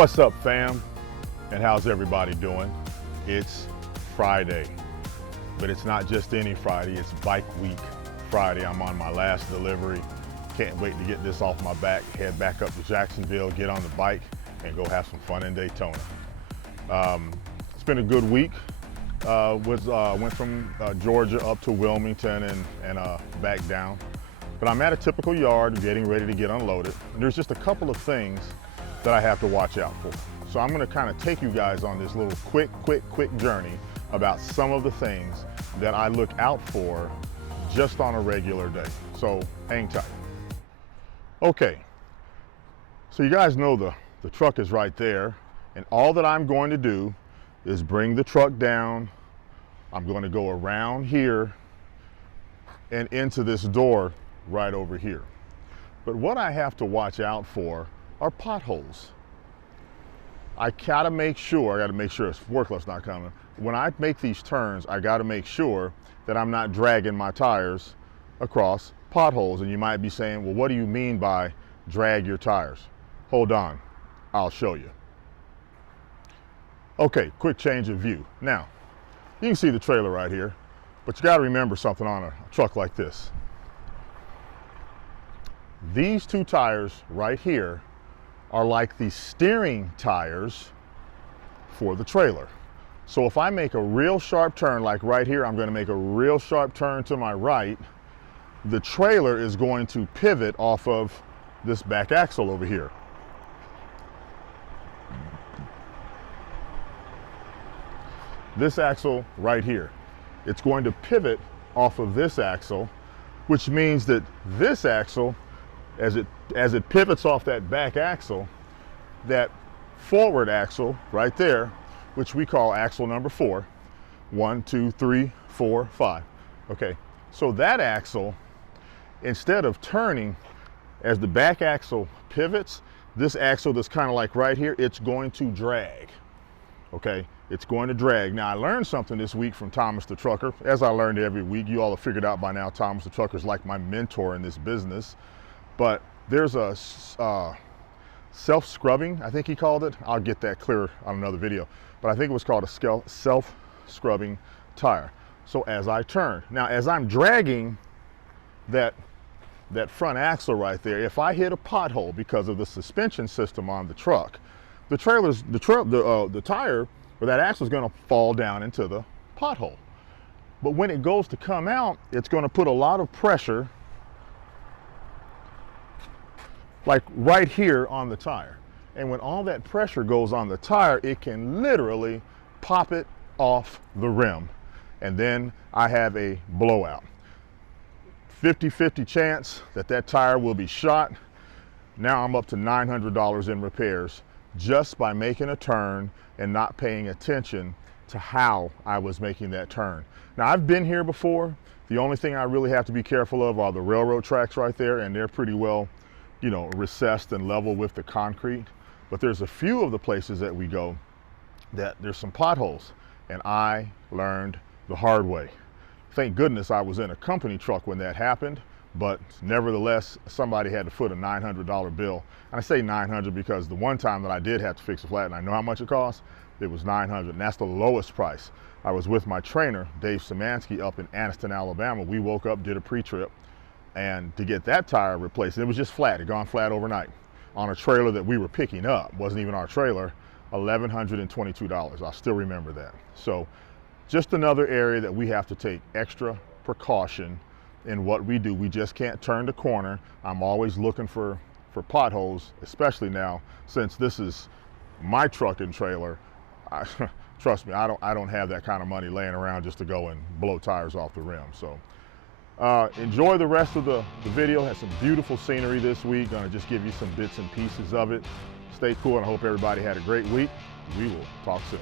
What's up, fam? And how's everybody doing? It's Friday, but it's not just any Friday, it's Bike Week Friday. I'm on my last delivery. Can't wait to get this off my back, head back up to Jacksonville, get on the bike, and go have some fun in Daytona. It's been a good week. Went from Georgia up to Wilmington and back down. But I'm at a typical yard getting ready to get unloaded. And there's just a couple of things that I have to watch out for. So I'm gonna kind of take you guys on this little quick journey about some of the things that I look out for just on a regular day. So hang tight. Okay, so you guys know the truck is right there, and all that I'm going to do is bring the truck down. I'm going to go around here and into this door right over here. But what I have to watch out for are potholes. I gotta make sure it's forklift's not coming. When I make these turns, I gotta make sure that I'm not dragging my tires across potholes. And you might be saying, well, what do you mean by drag your tires? Hold on, I'll show you. Okay, quick change of view. Now, you can see the trailer right here, but you gotta remember something on a truck like this. These two tires right here are like the steering tires for the trailer. So if I make a real sharp turn, like right here, I'm gonna make a real sharp turn to my right, the trailer is going to pivot off of this back axle over here. This axle right here, it's going to pivot off of this axle, which means that this axle, as it pivots off that back axle, that forward axle right there, which we call axle number 4, 1, 2, 3, 4, 5. Okay, so that axle, instead of turning as the back axle pivots, this axle that's kind of like right here, it's going to drag. Okay, it's going to drag. Now I learned something this week from Thomas the Trucker, as I learned every week. You all have figured out by now Thomas the Trucker is like my mentor in this business. But there's a self-scrubbing, I think he called it. I'll get that clear on another video. But I think it was called a self-scrubbing tire. So as I turn, now as I'm dragging that front axle right there, if I hit a pothole because of the suspension system on the truck, the tire or that axle is going to fall down into the pothole. But when it goes to come out, it's going to put a lot of pressure like right here on the tire. And when all that pressure goes on the tire, it can literally pop it off the rim. And then I have a blowout. 50-50 chance that that tire will be shot. Now I'm up to $900 in repairs just by making a turn and not paying attention to how I was making that turn. Now I've been here before. The only thing I really have to be careful of are the railroad tracks right there, and they're pretty well, you know, recessed and level with the concrete. But there's a few of the places that we go that there's some potholes, and I learned the hard way. Thank goodness I was in a company truck when that happened, but nevertheless, somebody had to foot a $900 bill. And I say 900 because the one time that I did have to fix a flat, and I know how much it cost, it was 900, and that's the lowest price. I was with my trainer, Dave Szymanski, up in Anniston, Alabama. We woke up, did a pre-trip, and to get that tire replaced, it was just flat, it had gone flat overnight on a trailer that we were picking up, wasn't even our trailer, $1,122. I still remember that. So just another area that we have to take extra precaution in what we do. We just can't turn the corner. I'm always looking for potholes, especially now since this is my truck and trailer. Trust me, I don't have that kind of money laying around just to go and blow tires off the rim. So enjoy the rest of the video. Had some beautiful scenery this week. Gonna just give you some bits and pieces of it. Stay cool, and I hope everybody had a great week. We will talk soon.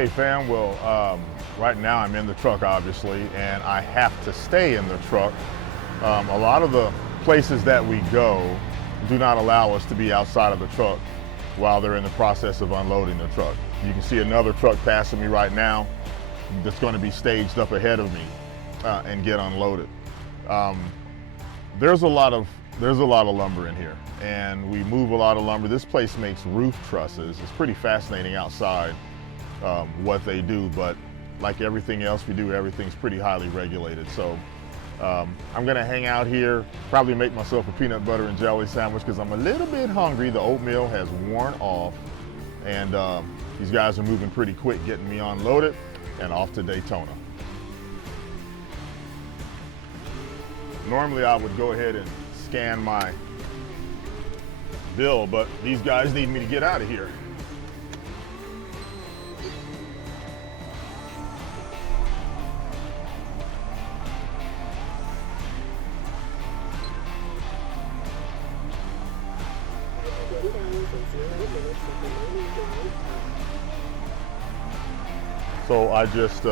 Okay, fam, well, right now I'm in the truck, obviously, and I have to stay in the truck. A lot of the places that we go do not allow us to be outside of the truck while they're in the process of unloading the truck. You can see another truck passing me right now that's going to be staged up ahead of me and get unloaded. There's a lot of lumber in here, and we move a lot of lumber. This place makes roof trusses. It's pretty fascinating outside what they do, but like everything else we do, everything's pretty highly regulated. So I'm gonna hang out here, probably make myself a peanut butter and jelly sandwich because I'm a little bit hungry. The oatmeal has worn off, and these guys are moving pretty quick, getting me unloaded and off to Daytona. Normally I would go ahead and scan my bill, but these guys need me to get out of here. So I just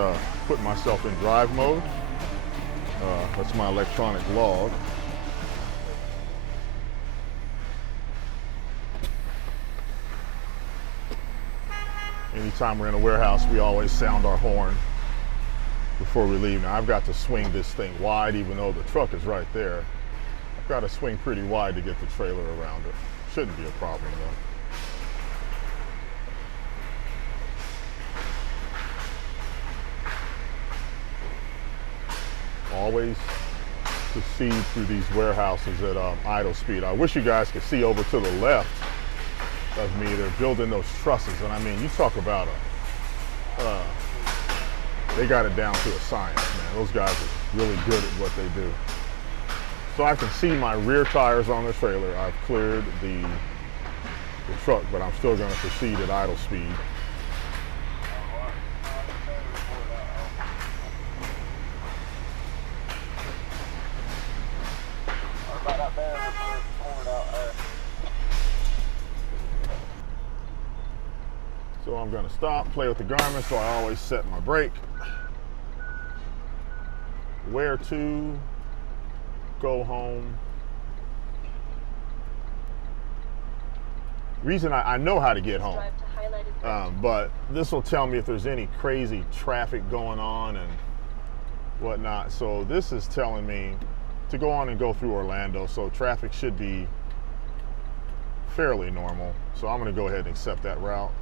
put myself in drive mode. That's my electronic log. Anytime we're in a warehouse, we always sound our horn before we leave. Now I've got to swing this thing wide, even though the truck is right there. I've got to swing pretty wide to get the trailer around it. Shouldn't be a problem though. Always proceed through these warehouses at idle speed. I wish you guys could see over to the left of me. They're building those trusses, and I mean, you talk about they got it down to a science, man. Those guys are really good at what they do. So I can see my rear tires on the trailer. I've cleared the truck, but I'm still going to proceed at idle speed. So I'm going to stop, play with the garment, so I always set my brake. Where to, go home. Reason I know how to get home, but this will tell me if there's any crazy traffic going on and whatnot. So this is telling me to go on and go through Orlando, so traffic should be fairly normal. So I'm going to go ahead and accept that route.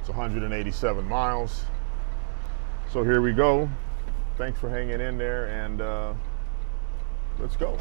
It's 187 miles. So here we go. Thanks for hanging in there, and let's go.